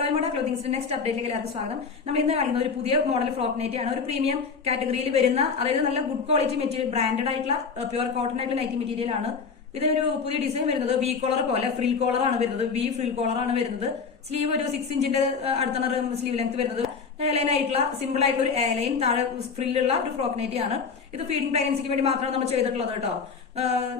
Royal മോഡ ക്ലോത്തിങ്സിന്റെ next അപ്ഡേറ്റിലേക്ക് എല്ലാവർക്കും സ്വാഗതം. നമ്മൾ ഇന്ന് കാണിക്കുന്ന ഒരു പുതിയ മോഡൽ ഫ്രോക്ക് നൈറ്റി ആണ്. ഒരു പ്രീമിയം കാറ്റഗറിയിൽ വരുന്ന, അതായത് നല്ല ഗുഡ് ക്വാളിറ്റി മെറ്റീരിയൽ, ബ്രാൻഡഡ് ആയിട്ടുള്ള പ്യുവർ കോട്ടൺ ആയിട്ടുള്ള നൈറ്റി മെറ്റീരിയൽ ആണ്. ഇതൊരു പുതിയ ഡിസൈൻ വരുന്നത് വി കോളർ പോലെ ഫ്രിൽ കോളർ ആണ് വരുന്നത്. വി ഫ്രിൽ കോളർ ആണ് വരുന്നത്. സ്ലീവ് ഒരു 6 ഇഞ്ചിന്റെ അടുത്താണ് സ്ലീവ് ലെങ്ത് വരുന്നത്. എയർലൈൻ ആയിട്ടുള്ള സിമ്പിൾ ആയിട്ടുള്ള ഒരു എയർലൈൻ താഴെ ഫ്രില്ലുള്ള ഒരു ഫ്രോക്ക് നൈറ്റി ആണ്. ഇത് ഫീഡിംഗ് പ്രഗ്നൻസിക്ക് വേണ്ടി മാത്രമാണ് നമ്മൾ ചെയ്തിട്ടുള്ളത് കേട്ടോ.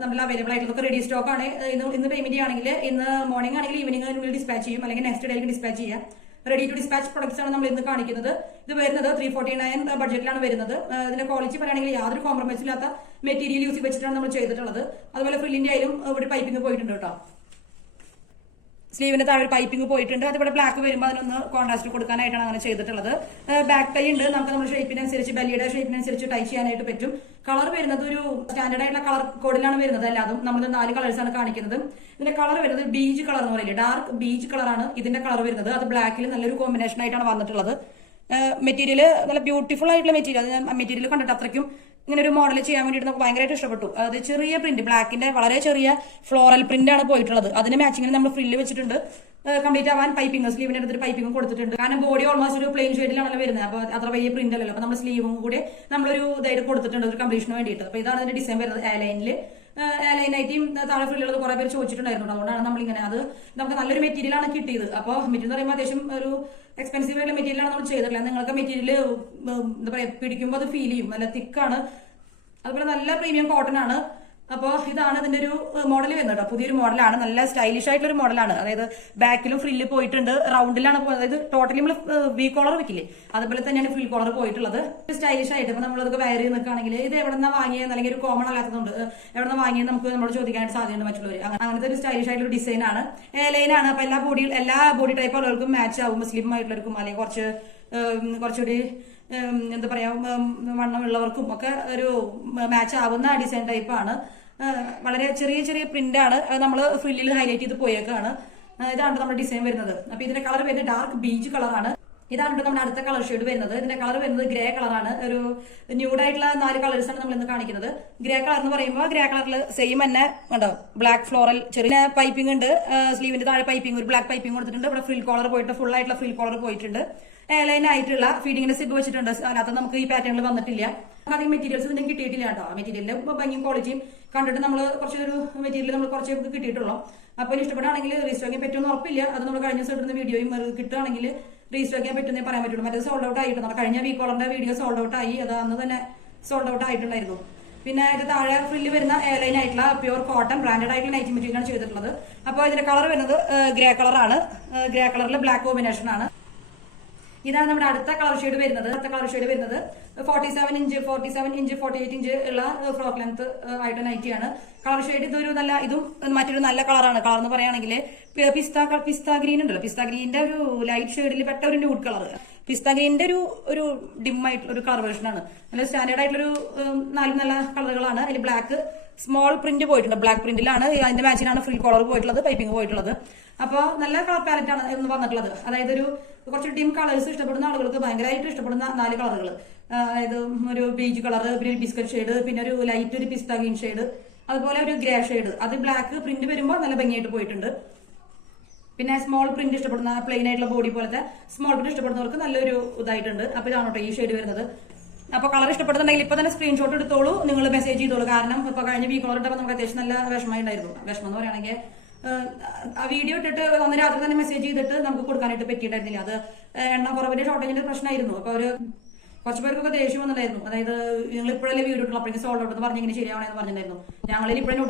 നമ്മൾ അവൈലബിൾ ആയിട്ടുള്ള റെഡി സ്റ്റോക്ക് ആണ്. ഇന്ന് പേയ്മെന്റ് ചെയ്യുകയാണെങ്കിൽ ഇന്ന് മോർണിംഗ് ആണെങ്കിൽ ഈവനിംഗ് ഡിസ്പാച്ച് ചെയ്യും, അല്ലെങ്കിൽ നെക്സ്റ്റ് ഡേയിലേക്ക് ഡിസ്പാച്ച് ചെയ്യാം. റെഡി ടു ഡിസ്പാച്ച് പ്രൊഡക്ട്സ് ആണ് നമ്മൾ ഇന്ന് കാണിക്കുന്നത്. ഇത് വരുന്നത് 349 ബഡ്ജറ്റിലാണ് വരുന്നത്. ഇതിന്റെ ക്വാളിറ്റി പറയുകയാണെങ്കിൽ യാതൊരു കോംപ്രമൈസ് ഇല്ലാത്ത മെറ്റീരിയൽ യൂസ് വെച്ചിട്ടാണ് നമ്മൾ ചെയ്തിട്ടുള്ളത്. അതുപോലെ ഫ്രില്ലിന്റെ ആയാലും ഇവിടെ പൈപ്പിംഗ് പോയിട്ടുണ്ട് കേട്ടോ. സ്ലീവിന്റെ താഴെ പൈപ്പിംഗ് പോയിട്ടുണ്ട്. അതുപോലെ ബ്ലാക്ക് വരുമ്പോൾ അതിനൊന്ന് കോൺട്രാസ്റ്റ് കൊടുക്കാനായിട്ടാണ് അങ്ങനെ ചെയ്തിട്ടുള്ളത്. ബാക്ക് ടൈ ഉണ്ട്. നമുക്ക് നമ്മുടെ ഷേപ്പിനനുസരിച്ച്, ബെല്ലിയുടെ ഷേപ്പിനനുസരിച്ച് ടൈ ചെയ്യാനായിട്ട് പറ്റും. കളർ വരുന്നത് ഒരു സ്റ്റാൻഡേർഡ് ആയിട്ടുള്ള കളർ കോഡിലാണ് വരുന്നത്. അല്ലാതും നമ്മൾ 4 കളേഴ്സ് ആണ് കാണിക്കുന്നത്. ഇതിന്റെ കളർ വരുന്നത് ബീച്ച് കളർ എന്ന് പറയില്ലേ, ഡാർക്ക് ബീച്ച് കളറാണ് ഇതിന്റെ കളർ വരുന്നത്. അത് ബ്ലാക്കിൽ നല്ലൊരു കോമ്പിനേഷൻ ആയിട്ടാണ് വന്നിട്ടുള്ളത്. മെറ്റീരിയൽ നല്ല ബ്യൂട്ടിഫുൾ ആയിട്ടുള്ള മെറ്റീരിയൽ. അത് മെറ്റീരിയൽ കണ്ടിട്ട് അത്രയ്ക്കും ഇങ്ങനെ ഒരു മോഡൽ ചെയ്യാൻ വേണ്ടിയിട്ട് നമുക്ക് ഭയങ്കരമായിട്ട് ഇഷ്ടപ്പെട്ടു. അത് ചെറിയ പ്രിന്റ്, ബ്ലാക്കിന്റെ വളരെ ചെറിയ ഫ്ലോറൽ പ്രിന്റ് ആണ് പോയിട്ടുള്ളത്. അതിന് മാച്ചിങ്ങിന് നമ്മൾ ഫ്രില്ല് വെച്ചിട്ടുണ്ട്. കംപ്ലീറ്റ് ആവാൻ പൈപ്പിംഗ്, സ്ലീവിന്റെ അടുത്തൊരു പൈപ്പിംഗ് കൊടുത്തിട്ടുണ്ട്. കാരണം ബോഡി ഓൾമോസ്റ്റ് ഒരു പ്ലെയിൻ ഷെയ്ഡിലാണല്ലോ വരുന്നത്. അപ്പൊ അത്ര വലിയ പ്രിന്റ് അല്ലല്ലോ. അപ്പൊ നമ്മൾ സ്ലീവും കൂടെ നമ്മളൊരു ഇതായിട്ട് കൊടുത്തിട്ടുണ്ട് ഒരു കംപ്ലീഷന് വേണ്ടിയിട്ട്. അപ്പൊ ഇതാണ് ഇതിന്റെ ഡിസൈൻ വരുന്നത്. എയർലൈനായിട്ടും താഴെ ഫ്രില്ലുള്ളത് കുറെ പേര് ചോദിച്ചിട്ടുണ്ടായിരുന്നു. അതുകൊണ്ടാണ് നമ്മളിങ്ങനെ, അത് നമുക്ക് നല്ലൊരു മെറ്റീരിയൽ ആണ് കിട്ടിയത്. അപ്പോൾ മെറ്റീരിയൽ എന്ന് പറയുമ്പോൾ അത്യാവശ്യം ഒരു എക്സ്പെൻസീവ് ആയിട്ടുള്ള മെറ്റീരിയൽ ആണ് നമ്മൾ ചെയ്തിട്ടുള്ളത്. നിങ്ങൾക്ക് മെറ്റീരിയൽ എന്താ പറയാ, പിടിക്കുമ്പോൾ അത് ഫീൽ ചെയ്യും, നല്ല തിക്കാണ്. അതുപോലെ നല്ല പ്രീമിയം കോട്ടൺ ആണ്. അപ്പോൾ ഇതാണ് ഇതിന്റെ ഒരു മോഡൽ വരുന്നത് കേട്ടോ. പുതിയൊരു മോഡലാണ്, നല്ല സ്റ്റൈലിഷ് ആയിട്ടുള്ള ഒരു മോഡലാണ്. അതായത് ബാക്കിലും ഫ്രില്ല് പോയിട്ടുണ്ട്, റൗണ്ടിലാണ്. അതായത് ടോട്ടലി നമ്മൾ വി കോളർ വെക്കില്ലേ, അതുപോലെ തന്നെയാണ് ഫ്രിൽ കോളർ പോയിട്ടുള്ളത്. സ്റ്റൈലിഷ് ആയിട്ട് ഇപ്പൊ നമ്മളതൊക്കെ വയർ നിൽക്കുകയാണെങ്കിൽ ഇത് എവിടെന്നാ വാങ്ങിയത്, അല്ലെങ്കിൽ ഒരു കോമൺ അല്ലാത്തതുകൊണ്ട് എവിടെ വാങ്ങിയത് നമുക്ക് നമ്മളോട് ചോദിക്കാനായിട്ട് സാധ്യതയുണ്ട് മറ്റുള്ളവർ. അങ്ങനത്തെ ഒരു സ്റ്റൈലിഷ് ആയിട്ടുള്ള ഡിസൈൻ ആണ്. എയർലൈൻ ആണ്. അപ്പൊ എല്ലാ ബോഡി ടൈപ്പ് ഉള്ളവർക്കും മാച്ച് ആവും. സ്ലിം ആയിട്ടുള്ളവർക്കും അല്ലെങ്കിൽ കുറച്ചുകൂടി എന്താ പറയാ വണ്ണമുള്ളവർക്കും ഒക്കെ ഒരു മാച്ച് ആവുന്ന ഡിസൈൻ ടൈപ്പാണ്. വളരെ ചെറിയ ചെറിയ പ്രിന്റ് ആണ്. നമ്മൾ ഫ്രില്ലിൽ ഹൈലൈറ്റ് ചെയ്ത് പോയേക്കാണ്. ഇതാണ് നമ്മുടെ ഡിസൈൻ വരുന്നത്. അപ്പൊ ഇതിന്റെ കളർ വരുന്നത് ഡാർക്ക് ബീച്ച് കളറാണ്. ഇതാണ് നമ്മുടെ അടുത്ത കളർ ഷെയ്ഡ് വരുന്നത്. ഇതിന്റെ കളർ വരുന്നത് ഗ്രേ കളറാണ്. ഒരു ന്യൂഡായിട്ടുള്ള 4 കളേഴ്സ് ആണ് നമ്മൾ ഇന്ന് കാണിക്കുന്നത്. ഗ്രേ കളർ എന്ന് പറയുമ്പോൾ ഗ്രേ കളറിൽ സെയിം തന്നെ ഉണ്ടോ, ബ്ലാക്ക് ഫ്ലോറൽ ചെറിയ പൈപ്പിംഗ് ഉണ്ട്. സ്ലീവിന്റെ താഴെ പൈപ്പിംഗ്, ഒരു ബ്ലാക്ക് പൈപ്പിംഗ് കൊടുത്തിട്ടുണ്ട്. ഇവിടെ ഫ്രിൽ കോളർ പോയിട്ട് ഫുൾ ആയിട്ടുള്ള ഫ്രിൽ കോളർ പോയിട്ടുണ്ട്. എയർലൈൻ ആയിട്ടുള്ള ഫീഡിങ്ങിന്റെ സിബ് വെച്ചിട്ടുണ്ട്. അതിനകത്ത് നമുക്ക് ഈ പാറ്റേണിൽ വന്നിട്ടില്ല. അധികം മെറ്റീരിയൽസ് ഇതിന്റെ കിട്ടിയിട്ടില്ല കേട്ടോ. മെറ്റീരിയലിന്റെ ഭംഗിയും ക്വാളിറ്റിയും കണ്ടിട്ട് നമ്മൾ കുറച്ചൊരു മെറ്റീരിയൽ നമ്മൾ കുറച്ച് കിട്ടിയിട്ടുള്ളൂ. അപ്പോൾ ഇഷ്ടപ്പെടുകയാണെങ്കിൽ രജിസ്റ്റർ ചെയ്യാൻ പറ്റുമെന്ന് ഉറപ്പില്ല. അത് നമ്മൾ കഴിഞ്ഞ ദിവസം ഇടുന്ന വീഡിയോയും കിട്ടുകയാണെങ്കിൽ രജിസ്റ്റർ ചെയ്യാൻ പറ്റുന്നേ പറയാൻ പറ്റുള്ളൂ. മറ്റേ സോൾഡ് ഔട്ട് ആയിട്ട്, നമ്മുടെ കഴിഞ്ഞ വീക്ക് കോളറിന്റെ വീഡിയോ സോൾഡ് ഔട്ട് ആയി. അത് അന്ന് തന്നെ സോൾഡ് ഔട്ട് ആയിട്ടുണ്ടായിരുന്നു. പിന്നെ ഇത് താഴെ ഫ്രില്ല് വരുന്ന എയർലൈൻ ആയിട്ടുള്ള പ്യുവർ കോട്ടൺ ബ്രാൻഡഡ് ആയിട്ടുള്ള നൈറ്റി മെറ്റീരിയലാണ് ചെയ്തിട്ടുള്ളത്. അപ്പോൾ ഇതിന്റെ കളർ വരുന്നത് ഗ്രേ കളറാണ്. ഗ്രേ കളറിൽ ബ്ലാക്ക് കോമ്പിനേഷൻ ആണ്. ഇതാണ് നമ്മുടെ അടുത്ത കളർ ഷെയ്ഡ് വരുന്നത്. 47 ഇഞ്ച് 48 ഇഞ്ച് ഉള്ള ഫ്രോക്ക് ലെങ്ത് ആയിട്ട് നൈറ്റിയാണ്. കളർ ഷെയ്ഡ് ഇതും മറ്റൊരു നല്ല കളറാണ്. കളർ എന്ന് പറയുകയാണെങ്കിൽ പിസ്ത ഗ്രീൻ ഉണ്ടല്ലോ, പിസ്ത ഗ്രീനിന്റെ ഒരു ലൈറ്റ് ഷെയ്ഡിൽ പെട്ട ഒരു ന്യൂഡ് കളർ. പിസ്ത ഗ്രീനിന്റെ ഒരു ഡിം ആയിട്ടുള്ള ഒരു കളർ വേർഷൻ ആണ്. നല്ല സ്റ്റാൻഡേർഡ് ആയിട്ടുള്ളൊരു 4 നല്ല കളറുകളാണ്. അതിൽ ബ്ലാക്ക് സ്മോൾ പ്രിന്റ് പോയിട്ടുണ്ട്. ബ്ലാക്ക് പ്രിന്റിലാണ്, അതിന്റെ മാച്ചിനാണ് ഫ്രിൽ കോളർ പോയിട്ടുള്ളത്, പൈപ്പിംഗ് പോയിട്ടുള്ളത്. അപ്പോൾ നല്ല കളർ പാലറ്റ് ആണ് ഇന്ന് വന്നിട്ടുള്ളത്. അതായത് കുറച്ച് ഡിം കളേഴ്സ് ഇഷ്ടപ്പെടുന്ന ആളുകൾക്ക് ഭയങ്കരമായിട്ട് ഇഷ്ടപ്പെടുന്ന 4 കളറുകൾ. അതായത് ഒരു ബീച്ച് കളർ, പിന്നെ ഒരു ബിസ്ക്കറ്റ് ഷെയ്ഡ്, പിന്നെ ഒരു ലൈറ്റ് ഒരു പിസ്ത ഗ്രീൻ ഷെയ്ഡ്, അതുപോലെ ഒരു ഗ്രേ ഷെയ്ഡ്. അത് ബ്ലാക്ക് പ്രിന്റ് വരുമ്പോൾ നല്ല ഭംഗിയായിട്ട് പോയിട്ടുണ്ട്. പിന്നെ സ്മോൾ പ്രിന്റ് ഇഷ്ടപ്പെടുന്ന, പ്ലെയിൻ ആയിട്ടുള്ള ബോഡി പോലത്തെ സ്മോൾ പ്രിന്റ് ഇഷ്ടപ്പെടുന്നവർക്ക് നല്ലൊരു ഇതായിട്ടുണ്ട്. അപ്പൊ ഇതാണ് കേട്ടോ ഈ ഷെയ്ഡ് വരുന്നത്. അപ്പൊ കളർ ഇഷ്ടപ്പെടുന്നുണ്ടെങ്കിൽ ഇപ്പൊ തന്നെ സ്ക്രീൻഷോട്ട് എടുത്തോളൂ, നിങ്ങൾ മെസ്സേജ് ചെയ്തോളൂ. കാരണം ഇപ്പൊ കഴിഞ്ഞ വീക്ക് കളർ ഇട്ടപ്പോൾ നമുക്ക് അത്യാവശ്യം നല്ല വിഷമമുണ്ടായിരുന്നു. വിഷമം എന്ന് പറയുകയാണെങ്കിൽ ആ വീഡിയോ ഇട്ടിട്ട് അന്ന് രാത്രി തന്നെ മെസ്സേജ് ചെയ്തിട്ട് നമുക്ക് കൊടുക്കാനായിട്ട് പറ്റിയിട്ടുണ്ടായിരുന്നില്ല. അത് എണ്ണ കുറവിന്റെ ഷോർട്ടേജിന്റെ പ്രശ്നമായിരുന്നു. അപ്പൊ കുറച്ച് പേർക്കൊക്കെ ദേഷ്യം വന്നിട്ടായിരുന്നു. അതായത് നിങ്ങൾ ഇപ്പോഴല്ലേ വീഡിയോ ഇട്ടുള്ളൂ, അപ്പോഴേക്കും സോൾഡ് ഔട്ട് എന്ന് പറഞ്ഞ് ഇങ്ങനെ ശരിയാവണമെന്ന് പറഞ്ഞിട്ടുണ്ടായിരുന്നു. ഞങ്ങളിൽ ഇപ്പോഴും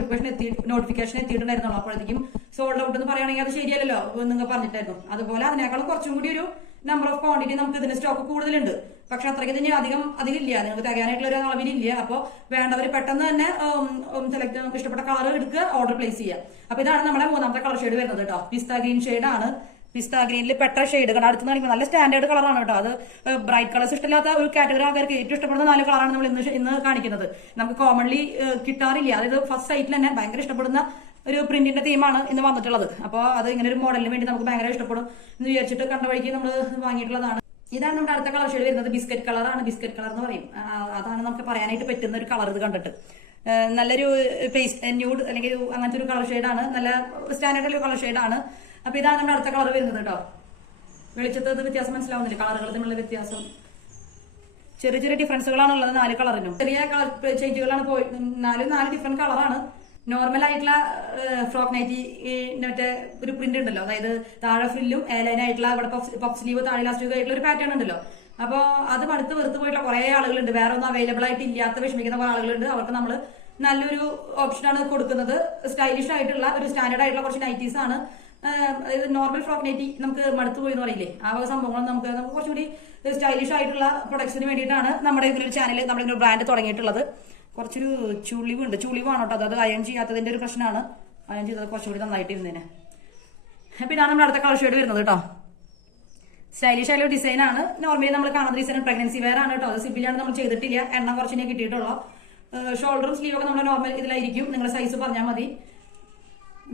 നോട്ടിഫിക്കേഷൻ എത്തിയിട്ടുണ്ടായിരുന്നുള്ളൂ. അപ്പോഴത്തേക്കും സോൾഡ് ഔട്ട് എന്ന് പറയുകയാണെങ്കിൽ അത് ശരിയല്ലല്ലോ നിങ്ങൾ പറഞ്ഞിട്ടായിരുന്നു. അതുപോലെ അതിനേക്കാളും കുറച്ചും കൂടി ഒരു നമ്പർ ഓഫ് ക്വാണ്ടിറ്റി നമുക്ക് ഇതിന്റെ സ്റ്റോക്ക് കൂടുതലുണ്ട്. പക്ഷെ അത്രയ്ക്ക് തന്നെ അധികം ഇല്ല, നിങ്ങൾക്ക് തികയാനായിട്ടുള്ള ഒരു അളവിലില്ല. അപ്പോൾ വേണ്ടവർ പെട്ടെന്ന് തന്നെ നമുക്ക് ഇഷ്ടപ്പെട്ട കളർ എടുക്കുക, ഓർഡർ പ്ലേസ് ചെയ്യുക. അപ്പൊ ഇതാണ് നമ്മുടെ 3ാമത്തെ കളർ ഷെയ്ഡ് വരുന്നത് കേട്ടോ. പിസ്ത ഗ്രീൻ ഷെയ്ഡ് ആണ്. പിസ്ത ഗ്രീനിൽ പെട്ട ഷെയ്ഡ് കണ്ട അടുത്ത് കാണിക്കുന്നത് നല്ല സ്റ്റാൻഡേർഡ് കളറാണ് കേട്ടോ. അത് ബ്രൈറ്റ് കളേഴ്സ് ഇഷ്ടമില്ലാത്ത ഒരു കാറ്റഗറി ആൾക്കാർക്ക് ഏറ്റവും ഇഷ്ടപ്പെടുന്ന 4 കളറാണ് നമ്മൾ ഇന്ന് കാണിക്കുന്നത്. നമുക്ക് കോമൺലി കിട്ടാറില്ല. അതായത് ഫസ്റ്റ് സൈറ്റിൽ തന്നെ ഭയങ്കര ഇഷ്ടപ്പെടുന്ന ഒരു പ്രിന്റിന്റെ തീമാണ് ഇന്ന് വന്നിട്ടുള്ളത്. അപ്പോൾ അത് ഇങ്ങനെ ഒരു മോഡലിന് വേണ്ടി നമുക്ക് ഭയങ്കര ഇഷ്ടപ്പെടും എന്ന് വിചാരിച്ചിട്ട് കണ്ട വഴിക്ക് നമ്മൾ വാങ്ങിയിട്ടുള്ളതാണ്. ഇതാണ് നമ്മുടെ അടുത്ത കളർ ഷെയ്ഡ് വരുന്നത്. ബിസ്ക്കറ്റ് കളറാണ്. ബിസ്ക്കറ്റ് കളർ എന്ന് പറയും. അതാണ് നമുക്ക് പറയാനായിട്ട് പറ്റുന്ന ഒരു കളർ. ഇത് കണ്ടിട്ട് നല്ലൊരു പേസ്റ്റ് ന്യൂഡ് അല്ലെങ്കിൽ അങ്ങനത്തെ ഒരു കളർ ഷെയ്ഡാണ്. നല്ല സ്റ്റാൻഡേർഡ് ഒരു കളർ ഷെയ്ഡാണ്. അപ്പൊ ഇതാണ് നമ്മുടെ അടുത്ത കളർ വരുന്നത് കേട്ടോ. വെളിച്ചത്ത് വ്യത്യാസം മനസ്സിലാവുന്നില്ല, കളറുകൾ തമ്മിലുള്ള വ്യത്യാസം. ചെറിയ ചെറിയ ഡിഫറൻസുകളാണ് ഉള്ളത് 4 കളറിനും. ചെറിയ കളർ ചേഞ്ചുകളാണ് പോയി. 4 ഡിഫറെന്റ് കളറാണ്. നോർമൽ ആയിട്ടുള്ള ഫ്രോക്ക് നൈറ്റി മറ്റേ ഒരു പ്രിന്റ് ഉണ്ടല്ലോ, അതായത് താഴെ ഫ്രില്ലും എയർലൈൻ ആയിട്ടുള്ള ഇവിടെ പഫ് സ്ലീവ് താഴെ ലാസ്റ്റിക് ആയിട്ടുള്ള ഒരു പാറ്റേൺ ഉണ്ടല്ലോ. അപ്പോൾ അത് മടുത്ത് വെറുത്ത് പോയിട്ടുള്ള കുറെ ആളുകളുണ്ട്. വേറെ ഒന്നും അവൈലബിൾ ആയിട്ട് ഇല്ലാത്ത വിഷമിക്കുന്ന കുറെ ആളുകളുണ്ട്. അവർക്ക് നമ്മൾ നല്ലൊരു ഓപ്ഷനാണ് കൊടുക്കുന്നത്. സ്റ്റൈലിഷ് ആയിട്ടുള്ള ഒരു സ്റ്റാൻഡേർഡ് ആയിട്ടുള്ള കുറച്ച് നൈറ്റീസ് ആണ്. അതായത് നോർമൽ ഫ്രോക്ക് നൈറ്റി നമുക്ക് മടുത്തു പോയി എന്ന് പറയില്ലേ, ആ വക സംഭവങ്ങൾ നമുക്ക് കുറച്ചുകൂടി സ്റ്റൈലിഷ് ആയിട്ടുള്ള പ്രൊഡക്ട്സിന് വേണ്ടിയിട്ടാണ് നമ്മുടെ ഇതിലൊരു ചാനൽ, നമ്മുടെ ഒരു ബ്രാൻഡ് തുടങ്ങിയിട്ടുള്ളത്. കുറച്ചൊരു ചുളിവുണ്ട്, ചുളിവാണ് കേട്ടോ. അത് അയൺ ചെയ്യാത്തതിന്റെ ഒരു പ്രശ്നമാണ്. അയൺ ചെയ്തത് കുറച്ചുകൂടി നന്നായിട്ട് ഇരുന്നേനെ. പിന്നെ നമ്മുടെ അടുത്ത കളർ ഷെയ്ഡ് വരുന്നത് കേട്ടോ. സ്റ്റൈലിഷ് ആയിട്ടുള്ള ഡിസൈൻ ആണ്. നോർമലി നമ്മൾ കാണുന്ന ഡിസൈൻ പ്രഗ്നൻസി വെയർ ആണ് കേട്ടോ. അത് സിബിലാണ് നമ്മൾ ചെയ്തിട്ടില്ല, എണ്ണം കുറച്ചിനെ കിട്ടിയിട്ടുള്ളൂ. ഷോൾഡറും സ്ലീവൊക്കെ നമ്മുടെ നോർമൽ ഇതിലായിരിക്കും. നിങ്ങളുടെ സൈസ് പറഞ്ഞാൽ മതി.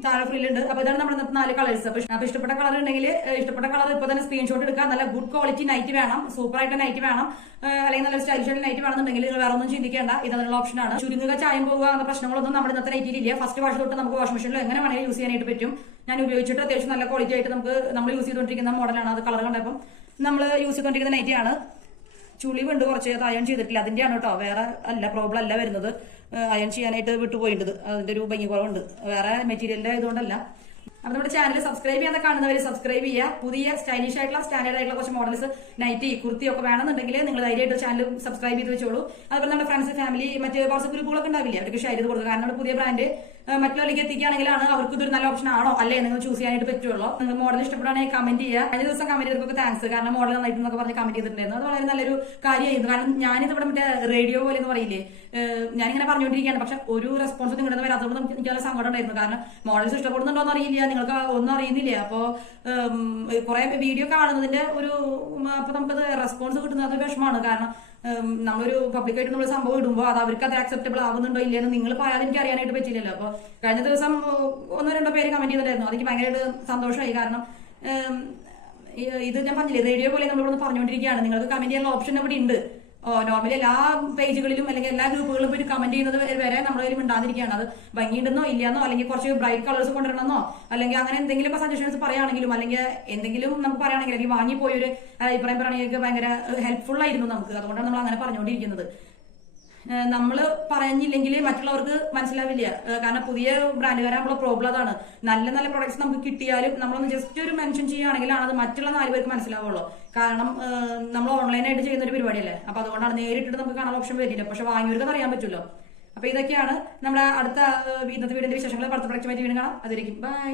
താഴെ ഫ്രില്ലുണ്ട്. അപ്പൊ ഇതാണ് നമ്മുടെ 4 കളേഴ്സ്. അപ്പൊ ഇഷ്ടപ്പെട്ട കളർ ഉണ്ടെങ്കിൽ ഇഷ്ടപ്പെട്ട കളർ ഇപ്പൊ തന്നെ സ്ക്രീൻഷോട്ട് എടുക്കാം. നല്ല ഗുഡ് ക്വാളിറ്റി നൈറ്റ് വേണം, സൂപ്പർ ആയിട്ട് നൈറ്റ് വേണം, അല്ലെങ്കിൽ നല്ല സ്റ്റൈലിഷ് ആയിട്ട് നൈറ്റ് വേണമെന്നുണ്ടെങ്കിൽ നിങ്ങൾ വേറെ ഒന്നും ചിന്തിക്കേണ്ട, ഇതിനുള്ള ഓപ്ഷനാണ്. ചുരുങ്ങുക ചായം പോകുക എന്ന പ്രശ്നങ്ങളൊന്നും നമ്മുടെ ഇന്നത്തെ നൈറ്റിലില്ല. ഫസ്റ്റ് വാഷ് തൊട്ട് നമുക്ക് വാഷ് മെഷീനിലോ എങ്ങനെ വേണമെങ്കിൽ യൂസ് ചെയ്യാനായിട്ട് പറ്റും. ഞാൻ ഉപയോഗിച്ചിട്ട് അത്യാവശ്യം നല്ല ക്വാളിറ്റി ആയിട്ട് നമ്മൾ യൂസ് ചെയ്തുകൊണ്ടിരിക്കുന്ന മോഡലാണ്. അത് കളർ കണ്ടപ്പം നമ്മൾ യൂസ് ചെയ്തുകൊണ്ടിരിക്കുന്ന നൈറ്റിയാണ്. ചുളിവുണ്ട് കുറച്ച്, അത് അയൺ ചെയ്തിട്ടില്ല, അതിന്റെയാണ് കേട്ടോ, വേറെ അല്ല, പ്രോബ്ലം അല്ല വരുന്നത്. അയൺ ചെയ്യാനായിട്ട് വിട്ടുപോയിട്ടുണ്ട്, അതിന്റെ ഒരു ഭംഗി കുറവുണ്ട്, വേറെ മെറ്റീരിയലിന്റെ ഇതുകൊണ്ടല്ല. അപ്പൊ നമ്മുടെ ചാനൽ സബ്സ്ക്രൈബ് ചെയ്യാൻ കാണുന്നവർ സബ്സ്ക്രൈബ് ചെയ്യുക. പുതിയ സ്റ്റൈലിഷ് ആയിട്ടുള്ള സ്റ്റാൻഡേർഡ് ആയിട്ടുള്ള കുറച്ച് മോഡൽസ് നൈറ്റി കുർത്തി ഒക്കെ വേണമെന്നുണ്ടെങ്കിൽ നിങ്ങൾ ധൈര്യമായിട്ട് ചാനൽ സബ്സ്ക്രൈബ് ചെയ്ത് വെച്ചോളൂ. അതുപോലെ നമ്മുടെ ഫ്രണ്ട്സ് ഫാമിലി മറ്റ് വാട്സ്ആപ്പ് ഗ്രൂപ്പുകളൊക്കെ ഉണ്ടാവില്ലേ, അവർക്ക് ഷെയർ ചെയ്ത് കൊടുക്കുക. കാരണം നമ്മുടെ പുതിയ ബ്രാൻഡ് മറ്റുള്ളവരിലേക്ക് എത്തിക്കുകയാണെങ്കിലാണ് അവർക്ക് ഇതൊരു നല്ല ഓപ്ഷൻ ആണോ അല്ലേ നിങ്ങൾ ചൂസ് ചെയ്യാനായിട്ട് പറ്റുള്ളൂ. നിങ്ങൾ മോഡൽ ഇഷ്ടപ്പെടുകയാണെങ്കിൽ കമന്റ് ചെയ്യുക. കഴിഞ്ഞ ദിവസം കമന്റ് ചെയ്തവർക്കൊക്കെ താങ്ക്സ്, കാരണം മോഡൽ നന്നായിട്ടെന്നൊക്കെ പറഞ്ഞ് കമന്റ് ചെയ്തിട്ടുണ്ടായിരുന്നു. അത് വളരെ നല്ലൊരു കാര്യമായിരുന്നു. കാരണം ഞാനിത് ഇവിടെ മറ്റേ റേഡിയോ പോലെ എന്ന് പറയില്ലേ, ഞാനിങ്ങനെ പറഞ്ഞുകൊണ്ടിരിക്കുകയാണ്, പക്ഷെ ഒരു റെസ്പോൺസ് നിങ്ങളുടെ വരാത്തതുകൊണ്ട് എനിക്ക് നല്ല സങ്കടം ഉണ്ടായിരുന്നു. കാരണം മോഡൽസ് ഇഷ്ടപ്പെടുന്നുണ്ടോ എന്ന് അറിയില്ല, നിങ്ങൾക്ക് ഒന്നും അറിയുന്നില്ല. അപ്പോ കുറെ വീഡിയോ കാണുന്നതിന്റെ ഒരു അപ്പൊ നമുക്കത് റെസ്പോൺസ് കിട്ടുന്നത് അത് വിഷമമാണ്. കാരണം നമ്മളൊരു പബ്ലിക്കായിട്ട് നമ്മൾ സംഭവം ഇടുമ്പോൾ അത് അവർക്ക് അത് ആക്സെപ്റ്റബിൾ ആവുന്നുണ്ടോ ഇല്ലെന്ന് നിങ്ങൾ പറയാതെ എനിക്ക് അറിയാനായിട്ട് പറ്റില്ലല്ലോ. അപ്പൊ കഴിഞ്ഞ ദിവസം 1-2 പേര് കമന്റ് ചെയ്തിട്ടുണ്ടായിരുന്നു. അതെനിക്ക് ഭയങ്കരമായിട്ട് സന്തോഷമായി. കാരണം ഇത് ഞാൻ പറഞ്ഞില്ലേ, റേഡിയോ പോലെ നമ്മളിവിടെ പറഞ്ഞുകൊണ്ടിരിക്കുകയാണ്. നിങ്ങൾക്ക് കമന്റ് ചെയ്യാനുള്ള ഓപ്ഷൻ ഇവിടെ ഉണ്ട്. നോർമലി എല്ലാ പേജുകളിലും അല്ലെങ്കിൽ എല്ലാ ഗ്രൂപ്പുകളിലും പോയിട്ട് കമന്റ് ചെയ്യുന്നത് വരെ നമ്മുടെ കയ്യിൽ ഉണ്ടാതിരിക്കുകയാണ്. അത് ഭംഗിയുണ്ടെന്നോ ഇല്ലയെന്നോ, അല്ലെങ്കിൽ കുറച്ച് ബ്രൈറ്റ് കളേഴ്സ് കൊണ്ടുവരണമെന്നോ, അല്ലെങ്കിൽ അങ്ങനെ എന്തെങ്കിലും സജഷൻസ് പറയുകയാണെങ്കിലും, അല്ലെങ്കിൽ എന്തെങ്കിലും നമുക്ക് പറയുകയാണെങ്കിൽ, അല്ലെങ്കിൽ വാങ്ങിപ്പോയൊരു അഭിപ്രായം പറയുകയാണെങ്കിൽ ഭയങ്കര ഹെൽപ്ഫുൾ ആയിരുന്നു നമുക്ക്. അതുകൊണ്ടാണ് നമ്മൾ അങ്ങനെ പറഞ്ഞുകൊണ്ടിരിക്കുന്നത്. നമ്മൾ പറഞ്ഞില്ലെങ്കിൽ മറ്റുള്ളവർക്ക് മനസ്സിലാവില്ല. കാരണം പുതിയ ബ്രാൻഡ് വരാനുള്ള പ്രോബ്ലം അതാണ്. നല്ല നല്ല പ്രൊഡക്ട്സ് നമുക്ക് കിട്ടിയാലും നമ്മളൊന്ന് ജസ്റ്റ് ഒരു മെൻഷൻ ചെയ്യുകയാണെങ്കിലാണ് അത് മറ്റുള്ള 4 പേർക്ക് മനസ്സിലാവുള്ളൂ. കാരണം നമ്മൾ ഓൺലൈനായിട്ട് ചെയ്യുന്ന ഒരു പരിപാടിയല്ലേ. അപ്പൊ അതുകൊണ്ടാണ് നേരിട്ടിട്ട് നമുക്ക് കാണാൻ ഓപ്ഷൻ വരില്ല. പക്ഷെ വാങ്ങിയവർക്ക് അറിയാൻ പറ്റുമല്ലോ. അപ്പൊ ഇതൊക്കെയാണ് നമ്മുടെ അടുത്ത ഇന്നത്തെ വീടിന്റെ വിശേഷങ്ങൾ. അടുത്ത പ്രൊഡക്റ്റുമായിട്ട് വീണ്ടും കാണാം. അതിലേക്ക് ബൈ.